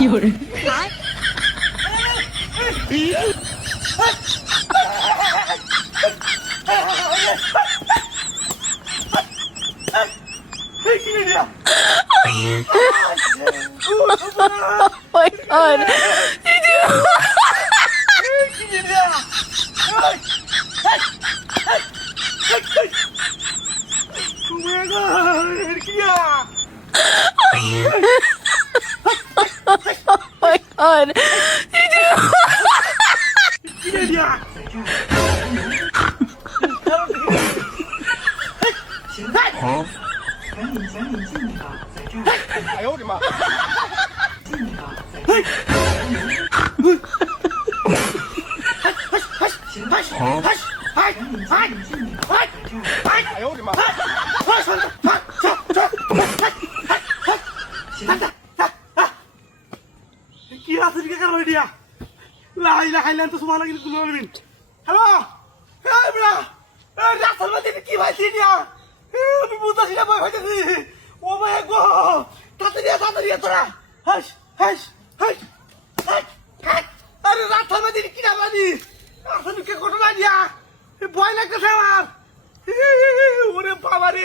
Fiore. Oh my god. Did you? Oh my god. Did you? Huh? 哎呦我的妈！哎呦我的妈！ কি আছে দিকে কারণ দিয়া লা ইলাহা ইল্লা আনতা সুবহানাকা ইন্নী কুনতু মিনাল হ্যালো এই বড়া এই রাসেল মধ্যে কি ভাইছি দিয়া আমি বুঝাছি না ভয় হইতাছি ও মাই গো তাড়াতাড়ি তোরা হাস হাস হাস হাস আরে রাসেল মধ্যে কি না বানি আসলে কি ঘটনা দিয়া ভয় লাগতেছে আমার ওরে বাবা রে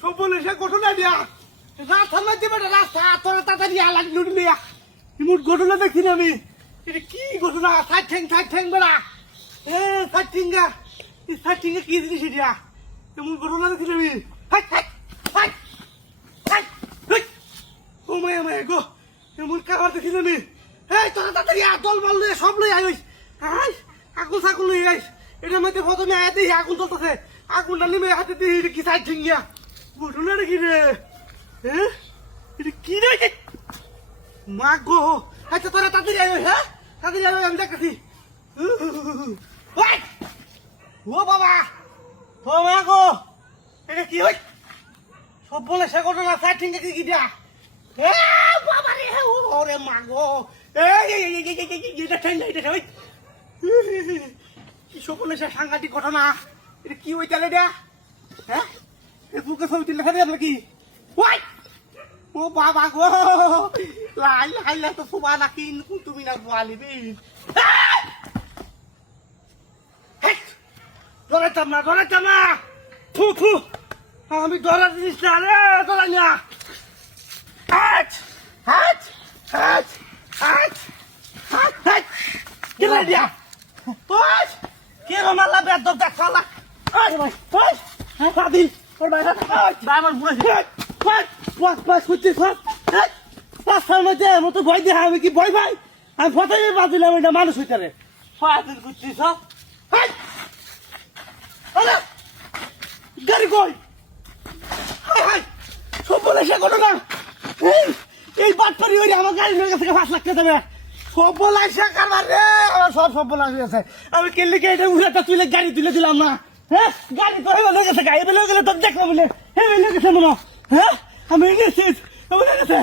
সব বলে সে ঘটনা দিয়া রাসেল মধ্যে বেটা রাস্তা তোরা তাড়াতাড়ি আলাগ লুটলিয়া ইমুর ঘটনা দেখছি না আমি এটা কি ঘটনা সাইড ঠ্যাং বেড়া সাইড ঠ্যাঙ্গা এই সাইড ঠ্যাঙ্গা কি জিনিস এটা এমন ঘটনা দেখছি না আমি ও মায়া গো এমন কাবার দেখছি না আমি এই তোরা তাড়াতাড়ি দল বল লয়ে সব লই আইস আগুন সাগুন লই আইস এটা মধ্যে প্রথমে আয় দেখি আগুন জ্বলতেছে আগুনটা নেমে হাতে দিই এটা কি সাইড ঠ্যাঙ্গা ঘটনা দেখি রে হ্যাঁ এটা কি রে মা গো আচ্ছা তোরা তাড়াতাড়ি আয় হ্যাঁ তাড়াতাড়ি আয় আমি দেখতেছি ও বাবা ও মা গো এটা কি হয় সব বলে সে ঘটনা সাইড ঠিক আছে কি দিয়া বাবা রে ওরে মা গো এটা ঠান্ডা এটা হয় কি সব বলে সে সাংঘাতিক ঘটনা এটা কি হই তাহলে এটা হ্যাঁ বুকে ছবি তুলে দেখা যাবে কি ওই ও বাবা গো লাইলা তো সুবহানাকা ইন্নী কুনতু মিনাল জালিমিন ডরাইতাম না থু আমি ডরা দিস না রে ডরা না কে দিয়া কে মারলা বেদ দেখালা স্বাধীন ওর বাইরে আমার বুড়ে পাস করতে রাস্তার মধ্যে মতো ভয় দেখা আমি কি ভয় ভাই আমি ফটাই বাঁধিলাম এটা মানুষ হইতারে ফাদিল করছি সব গাড়ি কই সব বলে সে ঘটনা এই বাটপারি হইলে আমার গাড়ি নিয়ে গেছে 5 লাখ টাকা দেবে সব বলাই সে কারবার রে আমার সব বলা হয়েছে আমি কেলে কে এটা উড়াটা তুলে গাড়ি তুলে দিলাম না হ্যাঁ গাড়ি তো হেবে লেগে গেছে গাড়ি লেগে গেলে তো দেখলাম বলে হেবে লেগেছে মনে হ্যাঁ আমি এনেছি গেছে